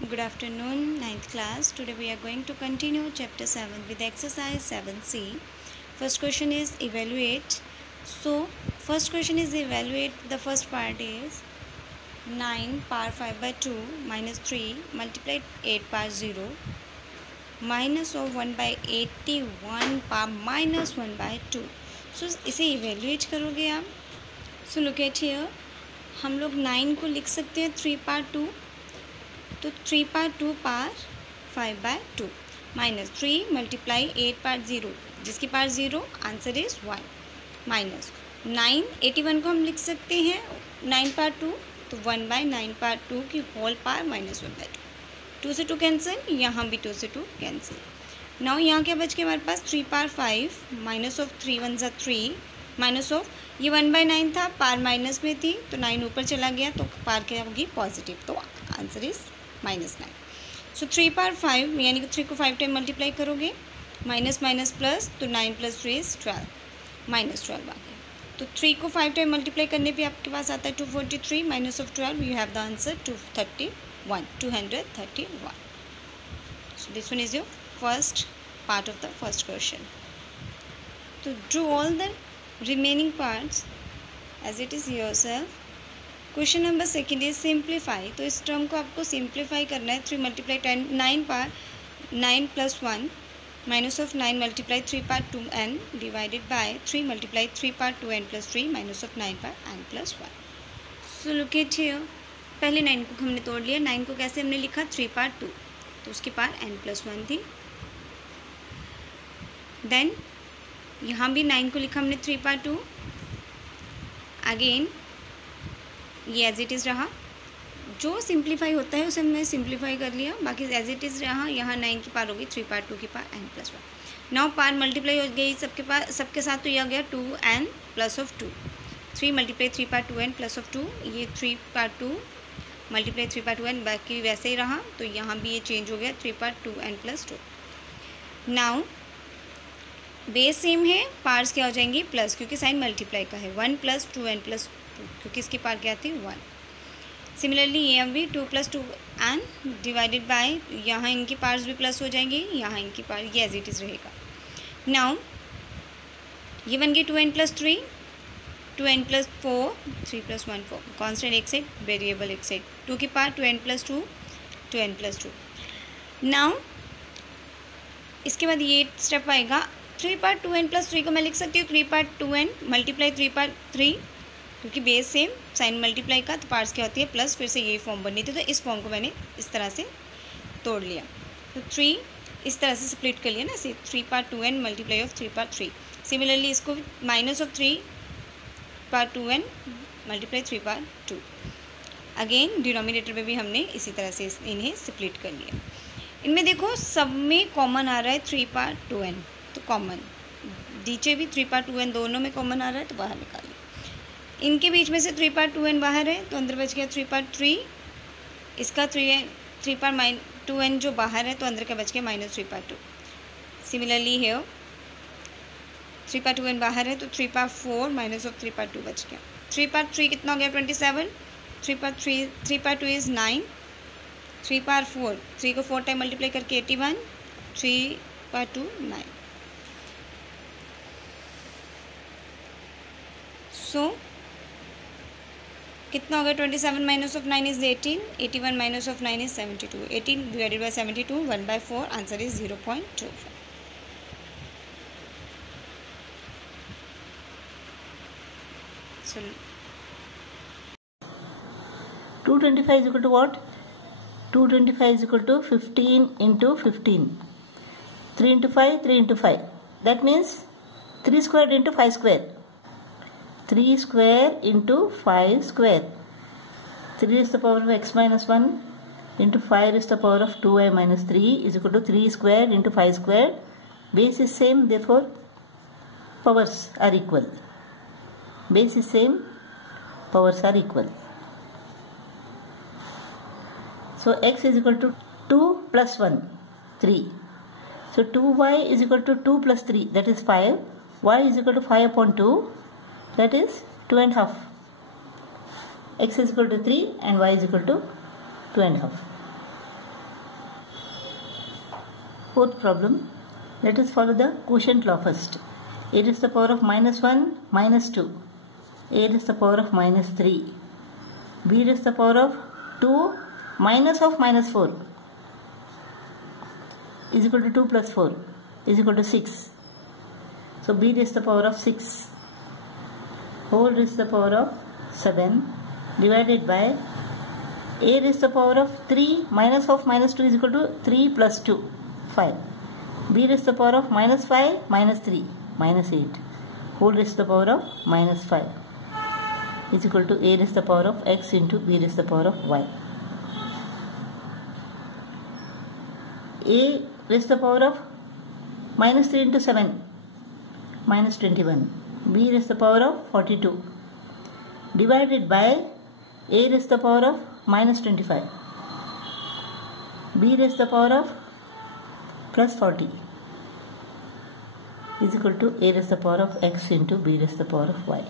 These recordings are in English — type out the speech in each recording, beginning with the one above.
Good afternoon, 9th class. Today we are going to continue chapter 7 with exercise 7C. First question is evaluate. So, first question is evaluate. The first part is 9 power 5 by 2 minus 3 multiplied 8 power 0 minus of 1 by 81 power minus 1 by 2. So, इसे evaluate करोगे आप. So, look at here. हम लोग 9 को लिख सकते हैं 3 power 2. तो 3 power 2 power 5 by 2 minus 3 multiply 8 power 0 जिसकी पावर 0 आंसर इज 1 माइनस 9 81 को हम लिख सकते हैं 9 पावर 2 तो 1 बाय 9 पावर 2 की होल पावर माइनस 1 बाय 2 से 2 कैंसिल यहाँ भी 2 से 2 कैंसिल नाउ यहाँ क्या बच के हमारे पास 3 पावर 5 माइनस ऑफ 3 1 ज़ा 3 माइनस ऑफ ये 1 बाय 9 था पावर माइनस में थी तो 9 ऊपर चला गया तो पावर क्या होगी पॉजिटिव तो answer is minus 9. So 3 power 5 यानी कि 3 को 5 टाइम मल्टीप्लाई करोगे माइनस माइनस प्लस तो 9 प्लस 3 इज 12 माइनस 12 आ गया तो 3 को 5 टाइम मल्टीप्लाई करने पे आपके पास आता है 243 minus of 12 you have the answer 231. So this one is your first part of the first question. तो do all the remaining parts as it is yourself. Question number second is simplify. तो इस term को आपको simplify करना है 3 multiply 10 9 power 9 plus 1 minus of 9 multiply 3 power 2n divided by 3 multiply 3 power 2n plus 3 minus of 9 power n plus 1. So look at here पहले 9 को हमने तोड़ लिया 9 को कैसे हमने लिखा 3 पार 2 तो उसकी पार n प्लस 1 थी. देन यहाँ भी 9 को लिखा हमने 3 पार 2 अगेन ये एज इट इज़ रहा जो सिंप्लीफाई होता है उसे हमने सिंप्लीफाई कर लिया बाकी एज इट इज़ रहा यहाँ 9 की पार होगी 3 पार 2 की power n plus 1. Now power multiply हो गई सबके साथ तो यह आ गया 2n plus of 2 3 multiply 3 power 2n plus of 2 ये 3 पार 2 मल्टीप्लाई 3 पार 2n बाकी वैसे ही रहा तो यहाँ भी ये चेंज हो गया 3 power 2n plus 2. Now base same है पार्स क्या हो जाएंगी प्लस क्योंकि साइन मल्टीप्लाई का है 1 प्लस 2n प्लस 2 क्योंकि इसकी पार क्या थी 1. सिमिलरली ये भी 2 प्लस 2n डिवाइडेड बाय यहाँ इनकी पार्स भी प्लस हो जाएंगी यहाँ इनकी पार ये एज इट इज़ रहेगा. नाउ ये बन गई 2n plus 3 2n plus 4 3 plus 1 4 constant एक साइड वेरिएबल एक साइड 2 की पार 2n plus 2 2n plus 2. Now इसके बाद ये स्टेप आएगा 3 पार 2n प्लस 3 को मैं लिख सकती हूँ 3 पार 2n मल्टीप्लाई 3 पार 3 क्योंकि बेस सेम साइन मल्टीप्लाई का तो पार्ट्स क्या होती है प्लस फिर से यही फॉर्म बननी थी तो इस फॉर्म को मैंने इस तरह से तोड़ लिया तो 3 इस तरह से स्प्लिट कर लिया ना इसे 3 power 2n multiply of 3 power 3. Similarly इसको minus of 3 power 2n multiply 3 power 2 again denominator में भी हमने इसी तरह से इन्हें स्प्लिट कर लिया. इनमें देखो सब में कॉमन आ रहा है 3 पार 2n तो कॉमन नीचे भी 3 पार 2n दोनों में कॉमन आ रहा है तो बाहर निकाल लिया. इनके बीच में से 3 पार 2n बाहर है तो अंदर बच गया 3 पार 3 इसका 3 पार 2n जो बाहर है तो अंदर का बच गया माइनस 3 पार 2. सिमिलरली है 3 पार 2n बाहर है तो 3 पार 4 माइनस ऑफ 3 पार 2 बच गया. 3 पार 3 कितना हो गया 27 3 पार 2 इज़ 9 3 पार 4 3 को 4 टाइम मल्टीप्लाई करके 81 3 पार 2 9. सो कितना हो गया 27 minus of 9 is 18 81 minus of 9 is 72 18 divided by 72 1 by 4 answer is 0.25. So 225 is equal to what? 225 is equal to 15 into 15. 3 into 5, 3 into 5. That means 3 squared into 5 square. 3 square into 5 square. 3 is the power of x minus 1 into 5 is the power of 2y minus 3 is equal to 3 square into 5 square. Base is same, therefore powers are equal. Base is same, powers are equal. So x is equal to 2 plus 1, 3. So 2y is equal to 2 plus 3, that is 5. Y is equal to 5 upon 2, that is 2.5. X is equal to 3 and y is equal to 2.5. Fourth problem. Let us follow the quotient law first. A raised to the power of -1 -2. A raised to the power of -3. B raised to the power of 2 minus of -4 is equal to 2 plus 4 is equal to 6. So B raised to the power of 6 whole raised to the power of 7 divided by A raised to the power of 3 minus of -2 is equal to 3 plus 2 5. B raised to the power of -5 minus 3 minus 8 whole raised to the power of -5 is equal to A raised to the power of x into B raised to the power of y. A raised to the power of -3 into 7 minus 21. B raised to the power of 42 divided by A raised to the power of -25. B raised to the power of plus 40 is equal to A raised to the power of x into B raised to the power of y.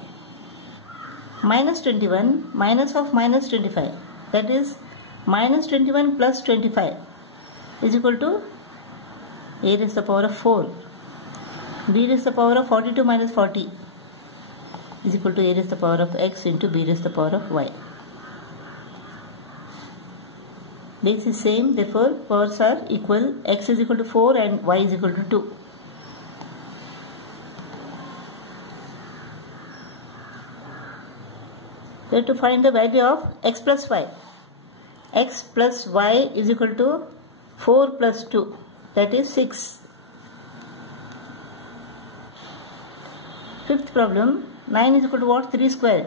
-21 minus of -25, that is -21 plus 25 is equal to A raised to the power of 4. B raised to the power of 42 minus 40 is equal to A raised to the power of x into B raised to the power of y. Base is same, therefore powers are equal. X is equal to 4 and y is equal to 2. We have to find the value of x plus y. X plus y is equal to 4 plus 2, that is 6. Fifth problem, 9 is equal to what? 3 square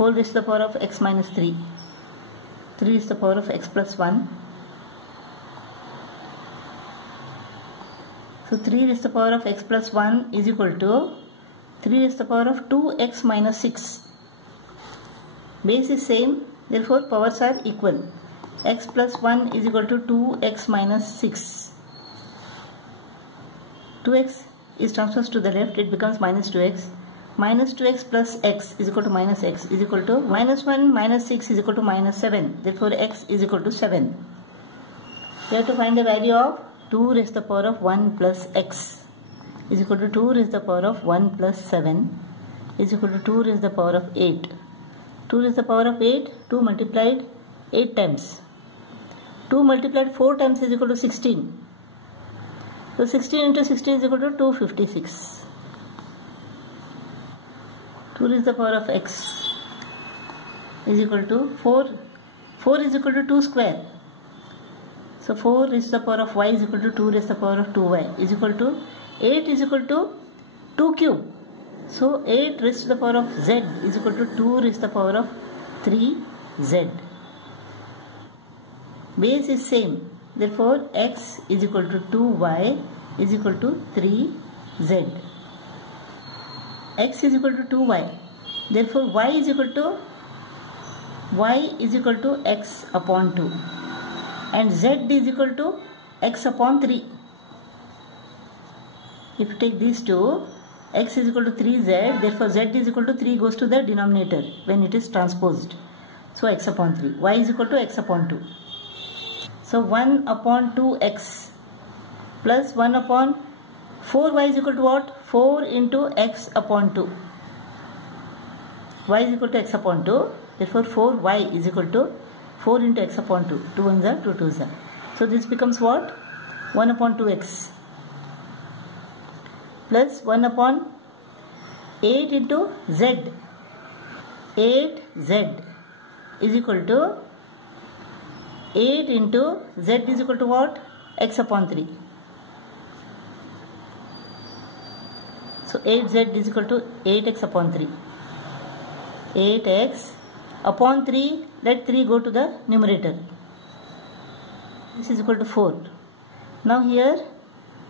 whole raised to the power of x minus 3. 3 is the power of x plus 1. So 3 is the power of x plus 1 is equal to 3 is the power of 2x minus 6. Base is same, therefore powers are equal. X plus 1 is equal to 2x minus 6. 2x is transposed to the left, it becomes minus 2x. Minus 2x plus x is equal to minus x is equal to -1 minus 6 is equal to -7. Therefore x is equal to 7. We have to find the value of 2 raised to the power of 1 plus x is equal to 2 raised to the power of 1 plus 7 is equal to 2 raised to the power of 8. 2 raised to the power of 8, 2 multiplied 8 times. 2 multiplied 4 times is equal to 16. So 16 into 16 is equal to 256. 2 raised to the power of x is equal to 4. 4 is equal to 2 square. So 4 raised to the power of y is equal to 2 raised to the power of 2y is equal to 8 is equal to 2 cube. So 8 raised to the power of z is equal to 2 raised to the power of 3z. Base is same. Therefore x is equal to 2y is equal to 3z. X is equal to 2y. Therefore y is equal to x upon 2 and z is equal to x upon 3. If you take these two, x is equal to 3z, therefore z is equal to 3 goes to the denominator when it is transposed. So x upon 3. Y is equal to x upon 2. So 1 upon 2x plus 1 upon 4y is equal to what? 4 into x upon 2. Y is equal to x upon 2. Therefore 4y is equal to 4 into x upon 2. 2 1s are 2 2s are. So this becomes what? 1 upon 2x plus 1 upon 8 into z. 8z is equal to 8 into z is equal to what? X upon 3. So 8z is equal to 8x upon 3. 8x upon 3, let 3 go to the numerator. This is equal to 4. Now here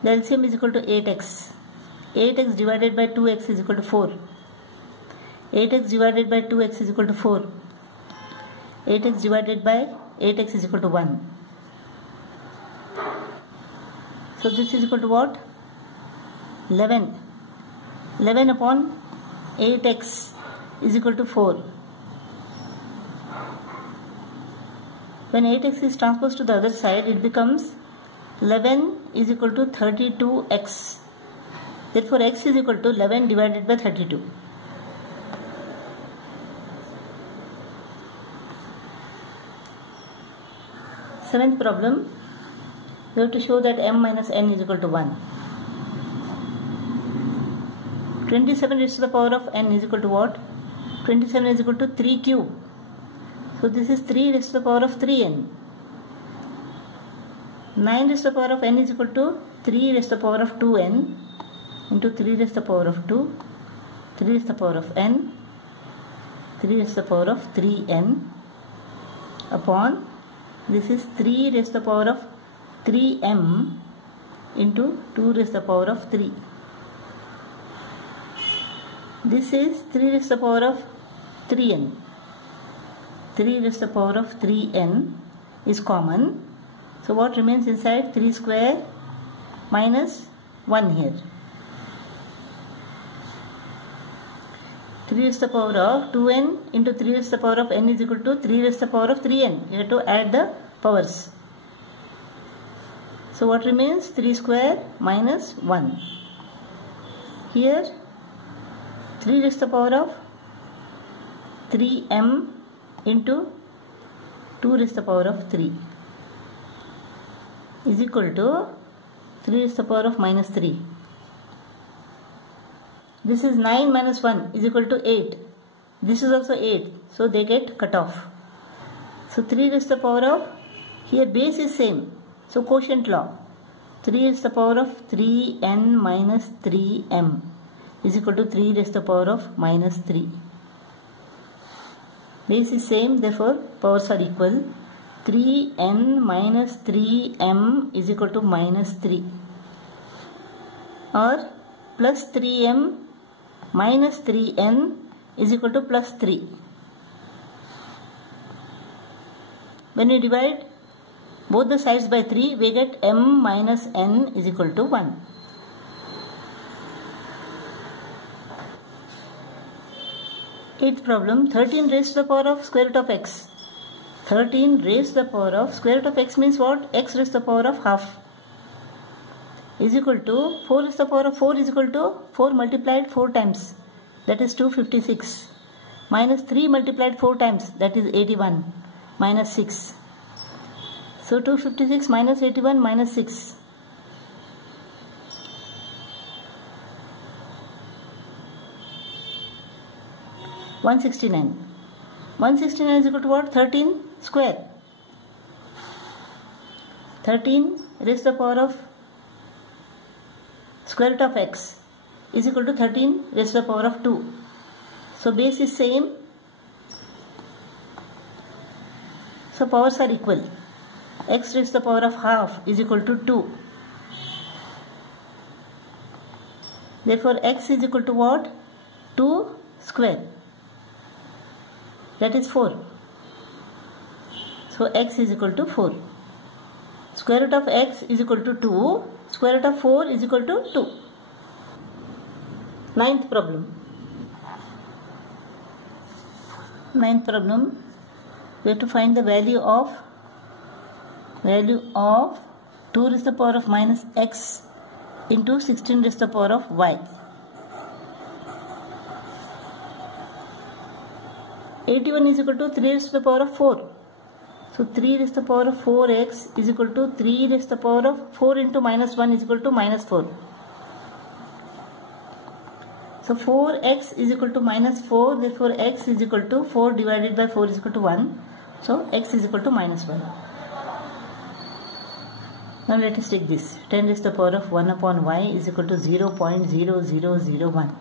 the LCM is equal to 8x. 8x divided by 2x is equal to 4. 8x divided by 2x is equal to 4. 8x divided by 8x is equal to 1. So this is equal to what? 11. 11 upon 8x is equal to 4. When 8x is transposed to the other side, it becomes 11 is equal to 32x. Therefore, x is equal to 11 divided by 32. Seventh problem, we have to show that m minus n is equal to 1. 27 raised to the power of n is equal to what? 27 is equal to 3 cube. So this is 3 raised to the power of 3n. 9 raised to the power of n is equal to 3 raised to the power of 2n into 3 raised to the power of 2, 3 raised to the power of n, 3 raised to the power of 3n upon, this is 3 raised to the power of 3m into 2 raised to the power of 3. This is 3 raised to the power of 3n. 3 raised to the power of 3n is common. So what remains inside? 3 square minus 1 here. 3 raised to the power of 2n into 3 raised to the power of n is equal to 3 raised to the power of 3n. You have to add the powers. So what remains? 3 square minus 1. Here 3 raised to the power of 3m into 2 raised to the power of 3 is equal to 3 raised to the power of minus 3. This is 9 minus 1 is equal to 8. This is also 8. So they get cut off. So 3 raised to the power of, here base is same. So quotient law. 3 raised to the power of 3n minus 3m is equal to 3 raised to the power of minus 3. Base is same, therefore powers are equal. 3n minus 3m is equal to minus 3 or plus 3m minus 3n is equal to plus 3. When we divide both the sides by 3, we get m minus n is equal to 1. Eighth problem, 13 raised to the power of square root of x. 13 raised to the power of square root of x means what? X raised to the power of half is equal to 4 raised to the power of 4 is equal to 4 multiplied 4 times, that is 256, minus 3 multiplied 4 times, that is 81, minus 6. So 256 minus 81 minus 6. (169). 169 is equal to what? 13 square. 13 raised to the power of square root of x is equal to 13 raised to the power of 2. So base is same. So powers are equal. X raised to the power of half is equal to 2. Therefore x is equal to what? 2 square. That is 4. So x is equal to 4. Square root of x is equal to 2. Square root of 4 is equal to 2. Ninth problem. Ninth problem. We have to find the value of 2 raised to the power of minus x into 16 raised to the power of y. 81 is equal to 3 raised to the power of 4. So 3 raised to the power of 4x is equal to 3 raised to the power of 4 into minus 1 is equal to minus 4. So 4x is equal to minus 4, therefore x is equal to 4 divided by 4 is equal to 1. So x is equal to minus 1. Now let us take this. 10 raised to the power of 1 upon y is equal to 0.0001.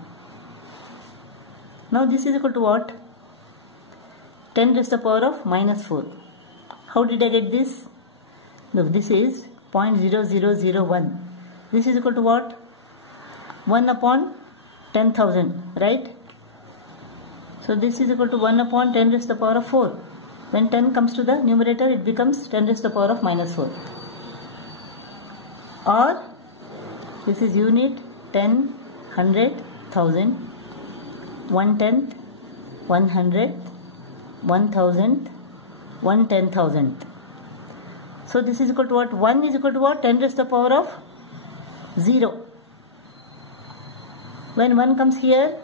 Now this is equal to what? 10 raised to the power of minus 4. How did I get this? Look, this is 0.0001. This is equal to what? 1 upon 10,000, right? So this is equal to 1 upon 10 raised to the power of 4. When 10 comes to the numerator, it becomes 10 raised to the power of minus 4. Or this is unit 10, 100, 1000, 1/10, 100, 1000, 1/10,000. So this is equal to what? 1 is equal to what? 10 raised to the power of 0. When 1 comes here,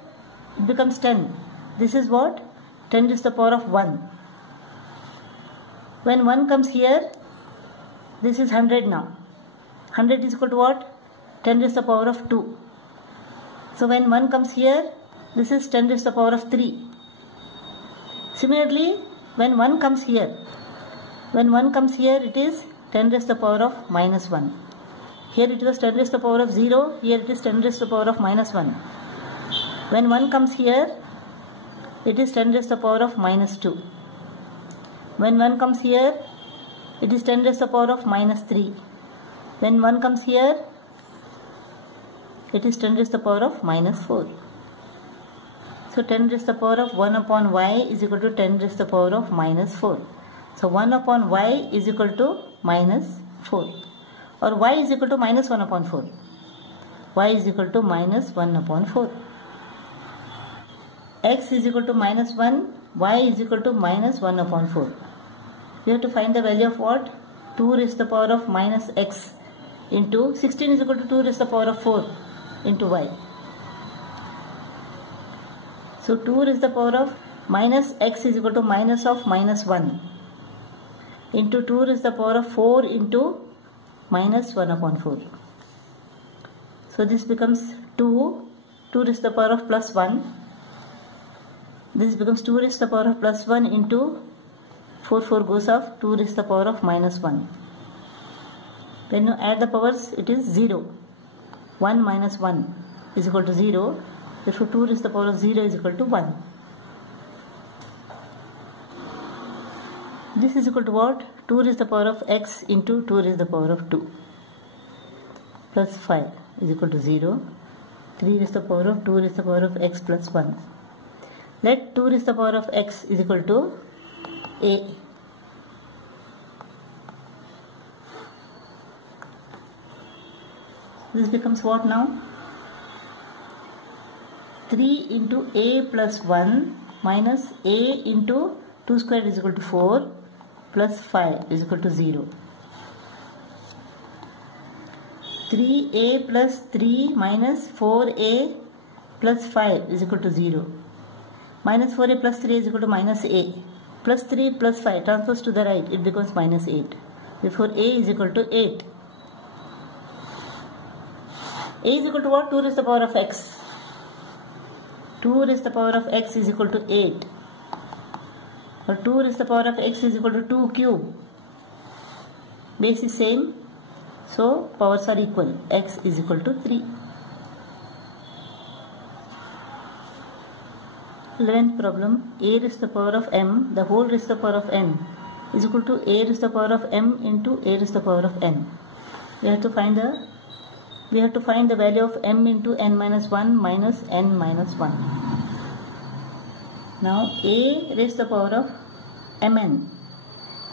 it becomes 10. This is what? 10 raised to the power of 1. When 1 comes here, this is 100 now. 100 is equal to what? 10 raised to the power of 2. So when 1 comes here, this is 10 raised to the power of 3. Similarly, when 1 comes here, it is 10 raised to the power of minus 1. Here it was 10 raised to the power of 0, here it is 10 raised to the power of minus 1. When 1 comes here, it is 10 raised to the power of minus 2. When 1 comes here, it is 10 raised to the power of minus 3. When 1 comes here, it is 10 raised to the power of minus 4. So 10 raised to the power of 1 upon y is equal to 10 raised to the power of minus 4. So 1 upon y is equal to minus 4. Or y is equal to minus 1 upon 4. Y is equal to minus 1 upon 4. X is equal to minus 1, y is equal to minus 1 upon 4. We have to find the value of what? 2 raised to the power of minus x into 16 is equal to 2 raised to the power of 4 into y. So 2 raised to the power of minus x is equal to minus of minus 1 into 2 raised to the power of 4 into minus 1 upon 4. So this becomes 2 raised to the power of plus 1. This becomes 2 raised to the power of plus 1 into 4 goes off, 2 raised to the power of minus 1. When you add the powers, it is 0. 1 minus 1 is equal to 0. Therefore 2 raised to the power of 0 is equal to 1. This is equal to what? 2 raised to the power of x into 2 raised to the power of 2 plus 5 is equal to 0. 3 raised to the power of 2 raised to the power of x plus 1. Let 2 raised to the power of x is equal to a. This becomes what now? 3 into a plus 1 minus a into 2 squared is equal to 4 plus 5 is equal to 0. 3a plus 3 minus 4a plus 5 is equal to 0. Minus 4a plus 3 is equal to minus a. Plus 3 plus 5 transfers to the right, it becomes minus 8. Therefore a is equal to 8. A is equal to what? 2 raised to the power of x. 2 raised to the power of x is equal to 8. Or 2 raised to the power of x is equal to 2 cube. Base is same, so powers are equal. X is equal to 3. 11th problem. A raised to the power of m, the whole raised to the power of n is equal to a raised to the power of m into a raised to the power of n. We have to find the value of m into n minus 1 minus n minus 1. Now a raised to the power of mn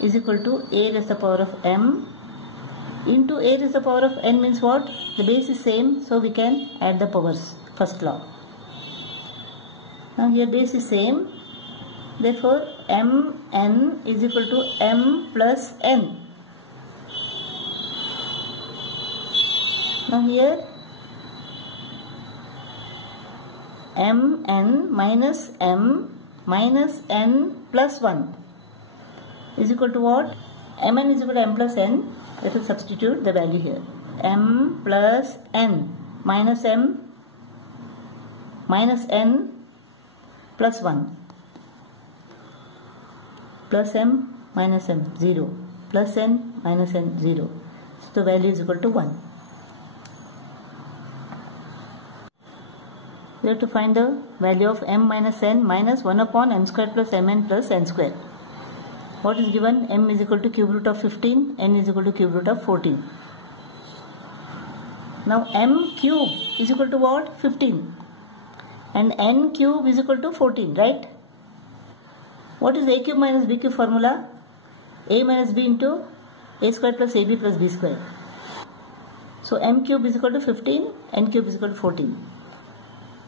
is equal to a raised to the power of m into a raised to the power of n means what? The base is same, so we can add the powers. First law. Now here base is same, therefore mn is equal to m plus n. Now here mn minus m minus n plus 1 is equal to what? Mn is equal to m plus n. Let us substitute the value here. M plus n minus m minus n plus 1 plus m minus m 0 plus n minus n 0. So the value is equal to 1. We have to find the value of m minus n minus 1 upon m square plus mn plus n square. What is given? M is equal to cube root of 15, n is equal to cube root of 14. Now m cube is equal to what? 15. And n cube is equal to 14, right? What is a cube minus b cube formula? A minus b into a square plus ab plus b square. So m cube is equal to 15, n cube is equal to 14.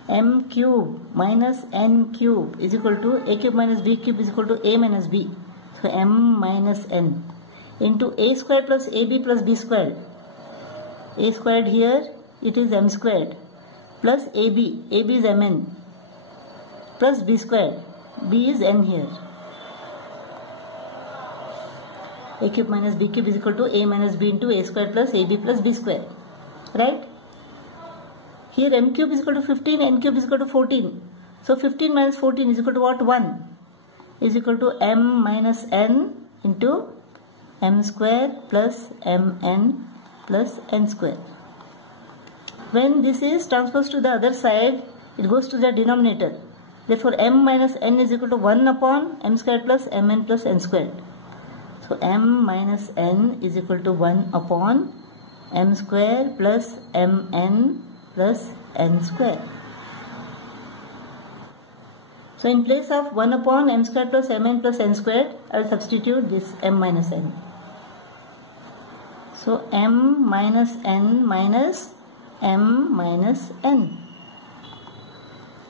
M cube minus n cube is equal to a cube minus b cube is equal to a minus b. So m minus n. into a squared plus ab plus b squared. A squared here, it is m squared, plus ab is mn, plus b squared, b is n here. A cube minus b cube is equal to a minus b into a squared plus ab plus b squared. Right? Here m cube is equal to 15, n cube is equal to 14. So 15 minus 14 is equal to what? 1 is equal to m minus n into m square plus mn plus n square. When this is transposed to the other side, it goes to the denominator. Therefore m minus n is equal to 1 upon m square plus mn plus n squared. So m minus n is equal to 1 upon m square plus mn plus n square. So in place of 1 upon m square plus mn plus n squared, I will substitute this m minus n. So m minus n minus m minus n.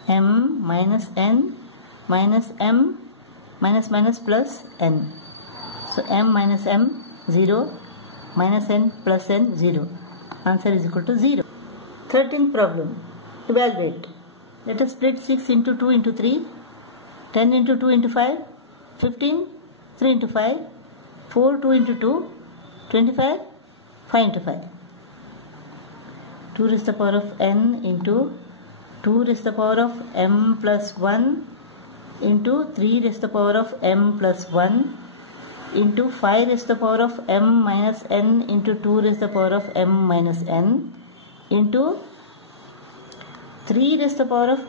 M minus n minus m minus minus plus n. So m minus m 0 minus n plus n 0. Answer is equal to 0. 13th problem. Evaluate. Let us split 6 into 2 into 3, 10 into 2 into 5, 15, 3 into 5, 4, 2 into 2, 25, 5 into 5. 2 raised to the power of n into 2 raised to the power of m plus 1 into 3 raised to the power of m plus 1 into 5 raised to the power of m minus n into 2 raised to the power of m minus n into 3 raised to the power of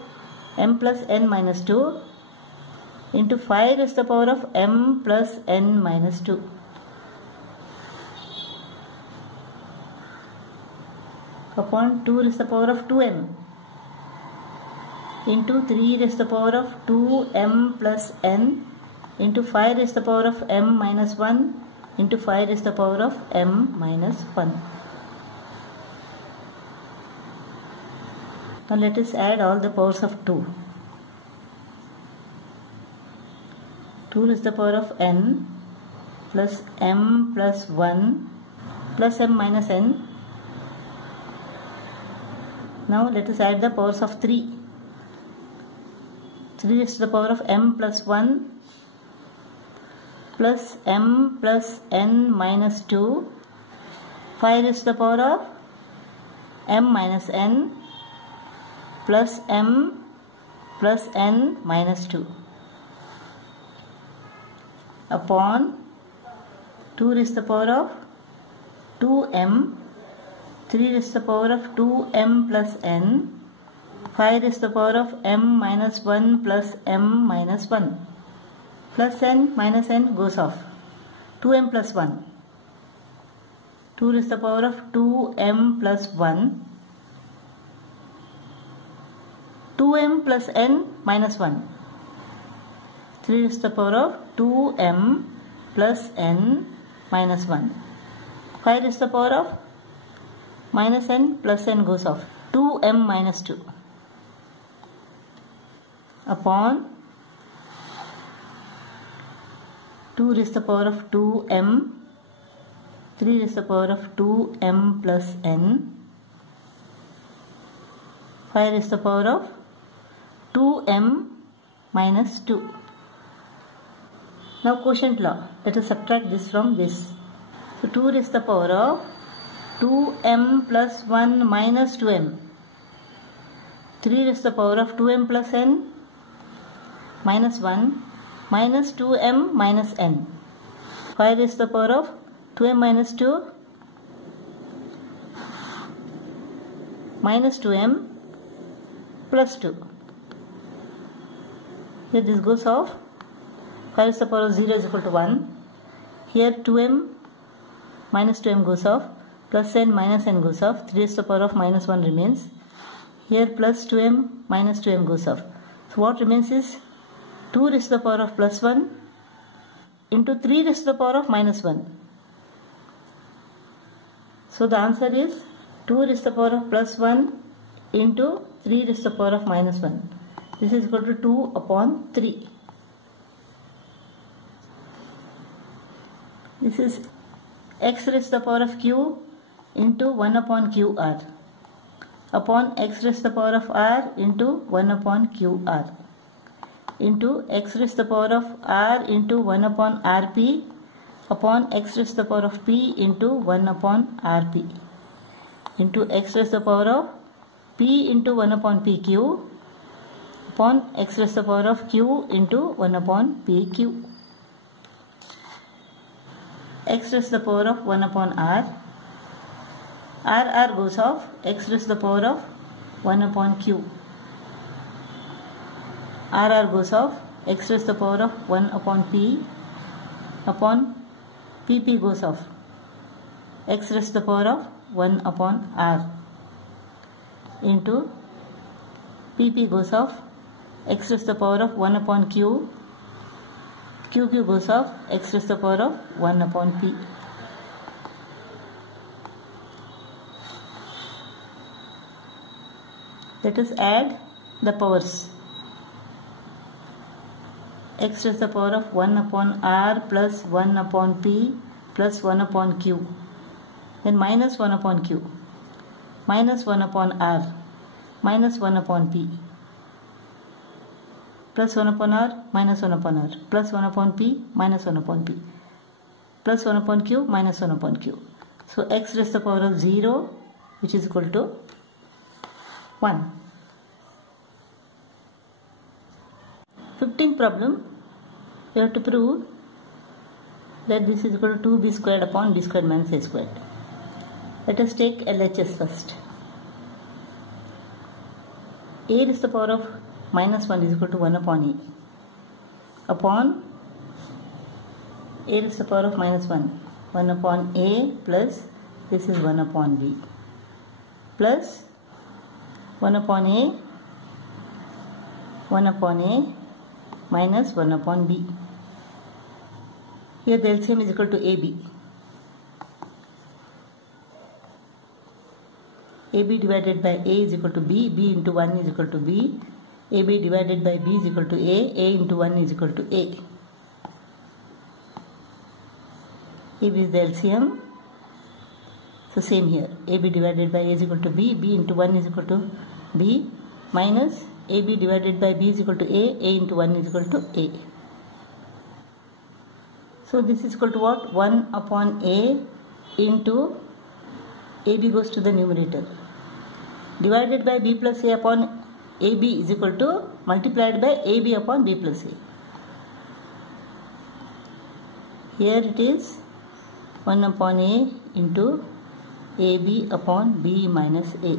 m plus n minus 2 into 5 raised to the power of m plus n minus 2. Upon 2 raised to the power of 2m into 3 raised to the power of 2m plus n into 5 raised to the power of m minus 1 into 5 raised to the power of m minus 1. Now let us add all the powers of 2. 2 raised to the power of n plus m plus 1 plus m minus n. Now let us add the powers of 3. 3 raised to the power of m plus 1 plus m plus n minus 2, 5 raised to the power of m minus n plus m plus n minus 2 upon 2 raised to the power of 2m, 3 raised to the power of 2m plus n, 5 raised to the power of m minus 1 plus m minus 1. Plus n minus n goes off. 2m plus 1. 2 raised to the power of 2m plus 1. 2m plus n minus 1. 3 raised to the power of 2m plus n minus 1. 5 raised to the power of minus n plus n goes off. 2m minus 2 upon 2 raised to the power of 2m, 3 raised to the power of 2m plus n, 5 raised to the power of 2m minus 2. Now quotient law. Let us subtract this from this. So 2 raised to the power of 2m plus 1 minus 2m. 3 raised to the power of 2m plus n minus 1 minus 2m minus n. 5 raised to the power of 2m minus 2 minus 2m plus 2. Here this goes off. 5 raised to the power of 0 is equal to 1. Here 2m minus 2m goes off. Plus n minus n goes off. 3 raised to the power of minus 1 remains. Here plus 2m minus 2m goes off. So what remains is 2 raised to the power of plus 1 into 3 raised to the power of minus 1. So the answer is 2 raised to the power of plus 1 into 3 raised to the power of minus 1. This is equal to 2 upon 3. This is x raised to the power of q into 1 upon qr upon x raised to the power of r into 1 upon qr into x raised to the power of r into 1 upon rp upon x raised to the power of p into 1 upon rp into x raised to the power of p into 1 upon pq upon x raised to the power of q into 1 upon pq. X raised to the power of 1 upon r goes off, x raised to the power of 1 upon q. R goes off, x raised to the power of 1 upon p upon pp goes off, x raised to the power of 1 upon r into pp goes off, x raised to the power of 1 upon q, qq goes off, x raised to the power of 1 upon p. Let us add the powers. X raised to the power of 1 upon r plus 1 upon p plus 1 upon q, then minus 1 upon q, minus 1 upon r, minus 1 upon p, plus 1 upon r, minus 1 upon r, plus 1 upon p, minus 1 upon p, plus 1 upon q, minus 1 upon q. So x raised to the power of 0, which is equal to 1. 15th problem, we have to prove that this is equal to 2b squared upon b squared minus a squared. Let us take LHS first. A raised to the power of minus 1 is equal to 1 upon e upon a raised to the power of minus 1 upon a plus this is 1 upon b plus 1 upon a minus 1 upon b. Here the LCM is equal to AB. AB divided by A is equal to B, B into 1 is equal to B, AB divided by B is equal to A into 1 is equal to A. AB is the LCM. So same here, AB divided by A is equal to B, B into 1 is equal to B, minus AB divided by B is equal to A into 1 is equal to A. So this is equal to what? 1 upon A into AB goes to the numerator, divided by B plus A upon AB is equal to multiplied by AB upon B plus A. Here it is 1 upon A into AB upon B minus A.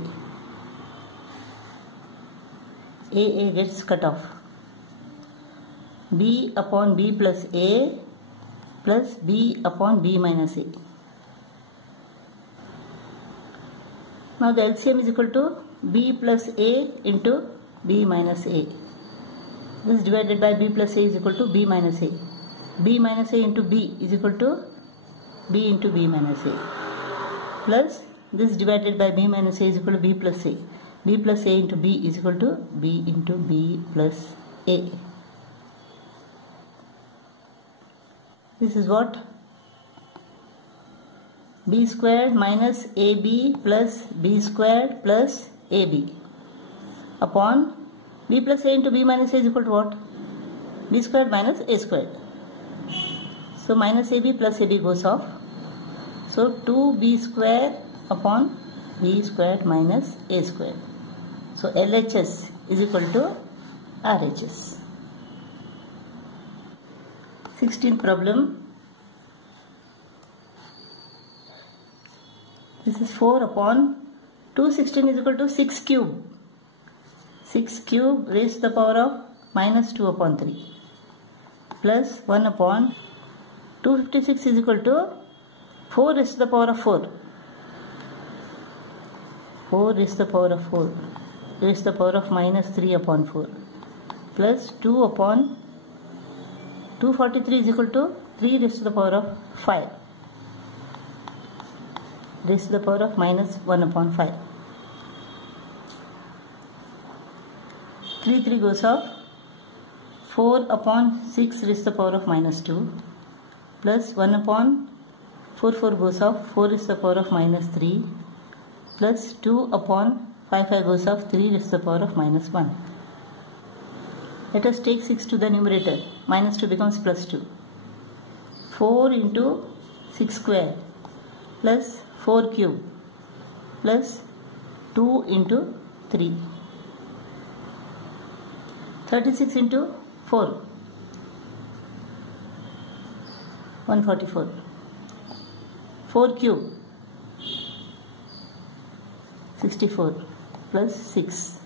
A gets cut off. B upon B plus A plus B upon B minus A. Now the LCM is equal to B plus A into B minus A. This divided by B plus A is equal to B minus A. B minus A into B is equal to B into B minus A. Plus this divided by B minus A is equal to B plus A. B plus A into B is equal to B into B plus A. This is what? B squared minus AB plus B squared plus AB upon B plus A into B minus A is equal to what? B squared minus A squared. So minus AB plus AB goes off. So 2B squared upon B squared minus A squared. So LHS is equal to RHS. 16th problem. This is 4 upon 216 is equal to 6 cube. 6 cube raised to the power of minus 2 upon 3 plus 1 upon 256 is equal to 4 raised to the power of 4. 4 raised to the power of 4 raised to the power of minus 3 upon 4 plus 2 upon 243 is equal to 3 raised to the power of 5 raised to the power of minus 1 upon 5. 3 goes off. 4 upon 6 raised to the power of minus 2 plus 1 upon 4 4 goes off, 4 is the power of minus 3 plus 2 upon 5 5 goes off, 3 is the power of minus 1. Let us take 6 to the numerator. Minus 2 becomes plus 2. 4 into 6 square plus 4 cube plus 2 into 3. 36 into 4. 144. 4 cube 64 plus 6.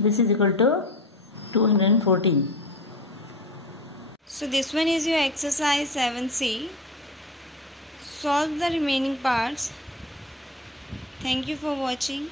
This is equal to 214. So this one is your exercise 7C. Solve the remaining parts. Thank you for watching.